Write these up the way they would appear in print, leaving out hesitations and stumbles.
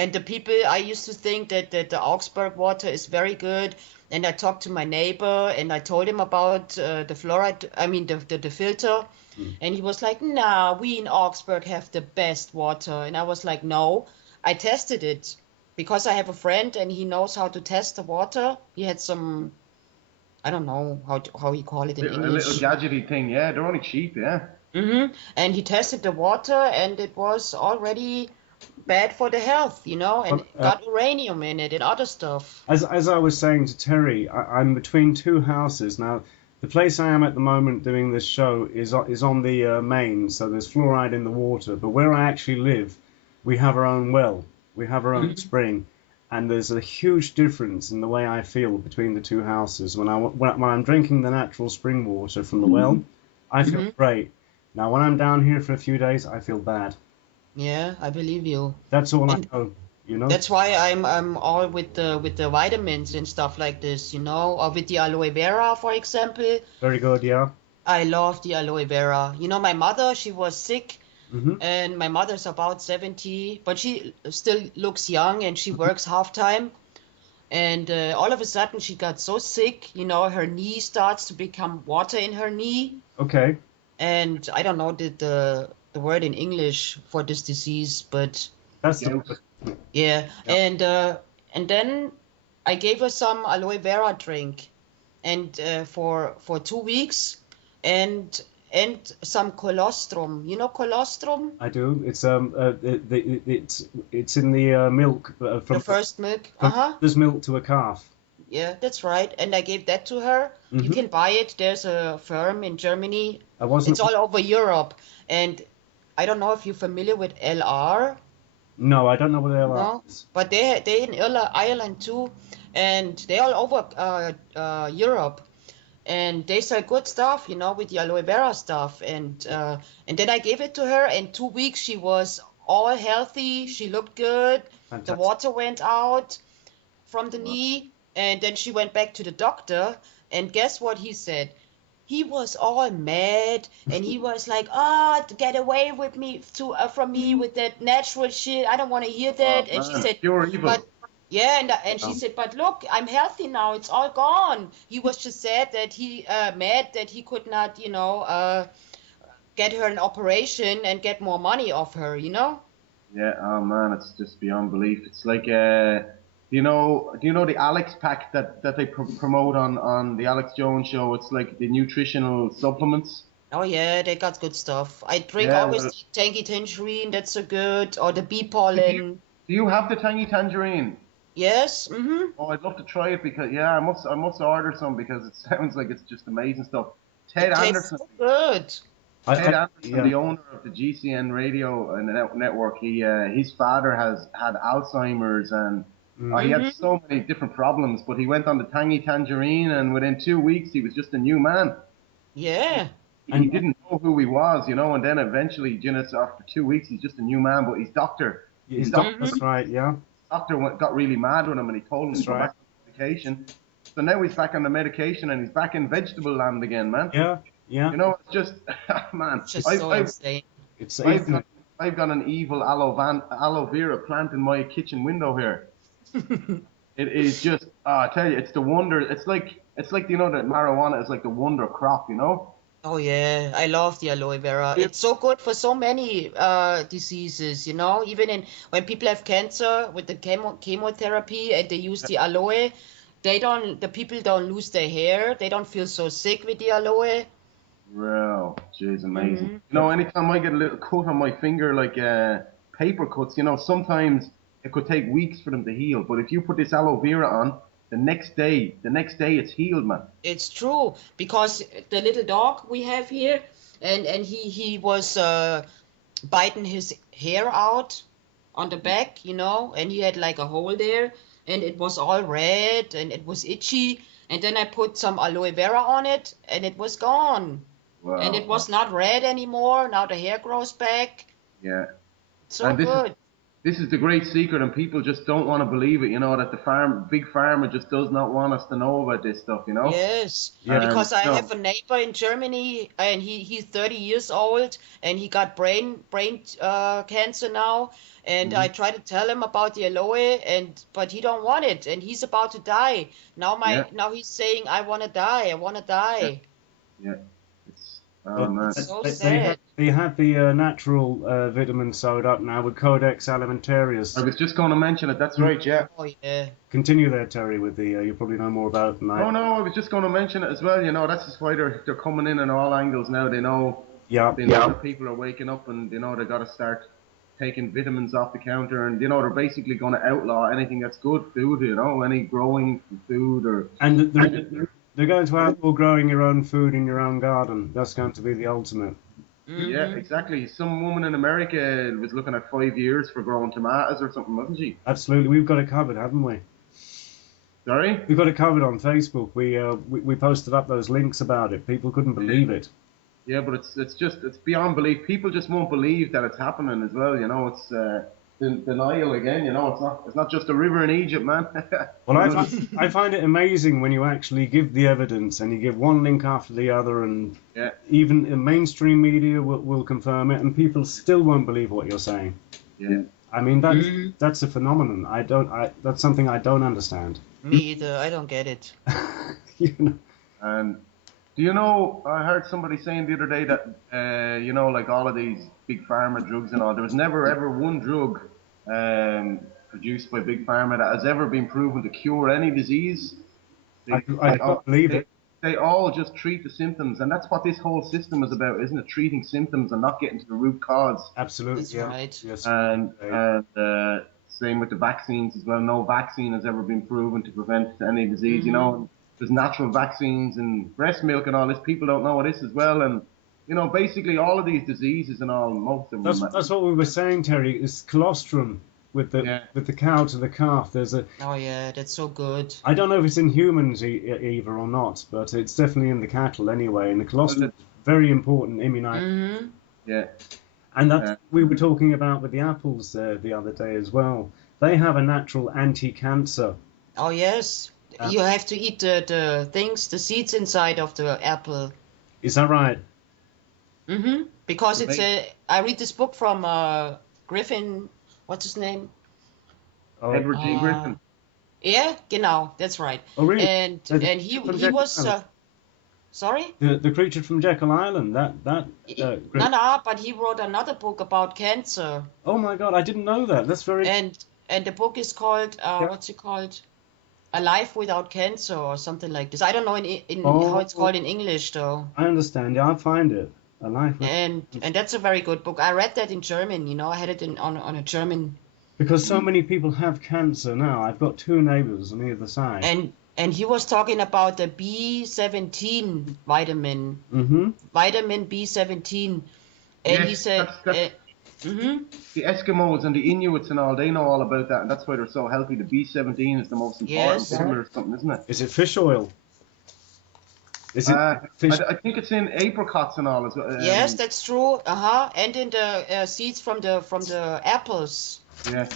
And the people, I used to think that the Augsburg water is very good. And I talked to my neighbor and I told him about the fluoride, I mean the filter. Mm. And he was like, nah, we in Augsburg have the best water. And I was like, no, I tested it because I have a friend and he knows how to test the water. He had some, I don't know how you call it in A little English. gadgety thing, yeah. They're only cheap, yeah. And he tested the water and it was already bad for the health, and Well, it got uranium in it and other stuff. as I was saying to Terry, I'm between two houses now. The place I am at the moment doing this show is on the main, so there's fluoride in the water. But where I actually live, we have our own well, we have our own spring, and there's a huge difference in the way I feel between the two houses. When I'm drinking the natural spring water from the well, I feel great. Now when I'm down here for a few days, I feel bad. Yeah, I believe you. That's all I And know, you know. that's why I'm all with the vitamins and stuff like this, or with the aloe vera, for example. Very good, yeah. I love the aloe vera. My mother, she was sick, Hmm. and my mother's about 70, but she still looks young and she works half time. And all of a sudden she got so sick, her knee starts to become water in her knee. Okay. And I don't know the word in English for this disease, but That's Yeah. yeah. Yeah. And then I gave her some aloe vera drink, and for 2 weeks, and some colostrum. You know colostrum, I do. It's in the milk from the first milk. from mother's milk to a calf. Yeah, that's right. And I gave that to her. You can buy it. There's a firm in Germany. I wasn't. It's all over Europe. And I don't know if you're familiar with LR. No, I don't know what they are. No, but they in Ireland too, and they all over Europe, and they sell good stuff, with the aloe vera stuff, and then I gave it to her. In 2 weeks, she was all healthy. She looked good. The Fantastic. water went out from the knee, and then she went back to the doctor, and guess what he said? He was all mad, and he was like, get away with me from me with that natural shit. I don't want to hear that." And she said, Pure evil. "But yeah," and she said, "But look, I'm healthy now. It's all gone." He was just sad that mad that he could not, get her an operation and get more money off her, Yeah, oh man, it's just beyond belief. It's like, do you know the Alex pack that they promote on the Alex Jones show? It's like the nutritional supplements. Oh yeah, they got good stuff. I drink Yeah, always well, the tangy tangerine. That's so good. Or the bee do pollen. you have the tangy tangerine? Yes. Mm-hmm. Oh, I'd love to try it because yeah, I must order some because it sounds like it's just amazing stuff. Ted It tastes Anderson, so good. Ted Anderson, Yeah. the owner of the GCN radio network, his father has had Alzheimer's and he had so many different problems, but he went on the tangy tangerine and within 2 weeks he was just a new man. Yeah. He And didn't know who he was, and then eventually, after 2 weeks, he's just a new man. But his doctor that's right. Yeah. got really mad with him and he told him to That's go right. back on the medication. So now he's back on the medication and he's back in vegetable land again, man. Yeah. Yeah. It's just, man. Just so insane. It's I've got an evil aloe vera plant in my kitchen window here. It is just, I tell you, it's the wonder. It's like that marijuana is like the wonder crop, Oh yeah, I love the aloe vera. Yeah. It's so good for so many diseases, even when people have cancer with the chemotherapy and they use the aloe, the people don't lose their hair. They don't feel so sick with the aloe. Wow, jeez, amazing. Anytime I get a little cut on my finger, like paper cuts, sometimes it could take weeks for them to heal. But if you put this aloe vera on, the next day it's healed, man. It's true because the little dog we have here, and he was biting his hair out on the back, and he had like a hole there, and it was all red and it was itchy. And then I put some aloe vera on it, and it was gone. Wow. And it was not red anymore. Now the hair grows back. Yeah. So And this is- good. this is the great secret, and people just don't want to believe it. You know that the big pharma just does not want us to know about this stuff. You know. Yes, Yeah. because I No. have a neighbor in Germany, and he's 30 years old, and he got brain cancer now. And I try to tell him about the aloe, but he don't want it, and he's about to die. Yeah. Now he's saying, I want to die, I want to die. Yeah. It's But man. So they sad. have the natural vitamin sewed up now with Codex Alimentarius. I was just going to mention it. That's right. Yeah. Oh yeah. Continue there, Terry, with the you probably know more about it than I. Oh no, I was just going to mention it as well. You know, that's just why they're coming in all angles now. They know Yeah. that people are waking up, and you know they got to start taking vitamins off the counter, and you know they're basically going to outlaw anything that's good food. You know, any growing food or. And they're going to outlaw growing your own food in your own garden. That's going to be the ultimate. Yeah, exactly. Some woman in America was looking at 5 years for growing tomatoes or something, wasn't she? Absolutely, we've got it covered, haven't we? Sorry? We've got it covered on Facebook. We posted up those links about it. People couldn't believe it. Yeah, but it's beyond belief. People just won't believe that it's happening as well. You know, it's denial again. You know, it's not just a river in Egypt, man. Well, I find it amazing when you actually give the evidence and you give one link after the other, and Yeah. even in mainstream media will confirm it, and people still won't believe what you're saying. Yeah. I mean, that's a phenomenon. That's something I don't understand. Me either. I don't get it. You know? And do you know? I heard somebody saying the other day that you know, like all of these big pharma drugs and all, there was never ever one drug produced by big pharma that has ever been proven to cure any disease. I can't believe it. They all just treat the symptoms, and that's what this whole system is about, isn't it? Treating symptoms and not getting to the root cause. Absolutely, That's yeah. right. Yes. And same with the vaccines as well. No vaccine has ever been proven to prevent any disease. You know, there's natural vaccines and breast milk and all this. People don't know this as well, and you know, basically all of these diseases and all, most of them. That's what we were saying, Terry. It's colostrum with the cow to the calf. There's a. Oh yeah, that's so good. I don't know if it's in humans either or not, but it's definitely in the cattle anyway. And the colostrum is very important immunization. Yeah. And that's we were talking about with the apples the other day as well. They have a natural anti-cancer. Oh yes. You have to eat the seeds inside of the apple. Is that right? Because I read this book from Griffin. What's his name? Oh, Edward G. Griffin. Yeah, genau, that's right. Oh, really? And he was sorry? The creature from Jekyll Island. No, but he wrote another book about cancer. Oh my God, I didn't know that. That's very. And the book is called what's it called? A Life Without Cancer or something like this. I don't know how it's called in English though. I understand. Yeah, I'll find it. A Life. And that's a very good book. I read that in German. You know, I had it on a German. Because so many people have cancer now. I've got two neighbors on either side. And he was talking about the B17 vitamin. Vitamin B17. And he said. The Eskimos and the Inuits and all, they know all about that, and that's why they're so healthy. The B17 is the most important vitamin or something, isn't it? Is it fish oil? Is it fish? I think it's in apricots and all as well. Yes, that's true. And in the seeds from the apples. Yeah.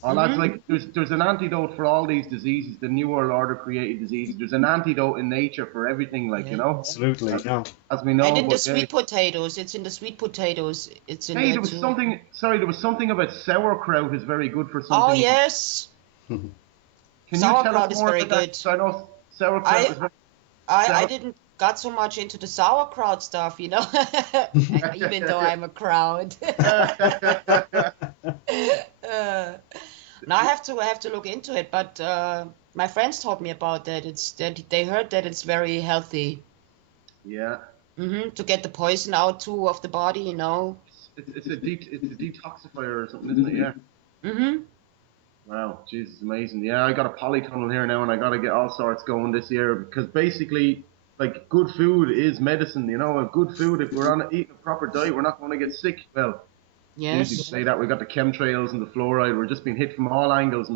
Oh, that's like there's an antidote for all these diseases. The New World Order created diseases. There's an antidote in nature for everything, like you know. Absolutely, yeah. As we know. And in the sweet potatoes, it's in the sweet potatoes. It's in there there was too. something. Sorry, there was something about sauerkraut is very good for something. Oh yes. Can Sauerkraut you is tell us more very about that? good. So I know sauerkraut is very I didn't got so much into the sauerkraut stuff, you know, even though I'm a crowd. Now I have to look into it, but my friends told me about that. They heard that it's very healthy. Yeah. To get the poison out too of the body, you know. It's a detoxifier or something, isn't it? Yeah. Wow, Jesus, amazing. Yeah, I got a polytunnel here now, and I got to get all sorts going this year because basically, like, good food is medicine. You know, good food. If we're eating a proper diet, we're not going to get sick. Well, yes. Easy to say that. We got the chemtrails and the fluoride. We're just being hit from all angles.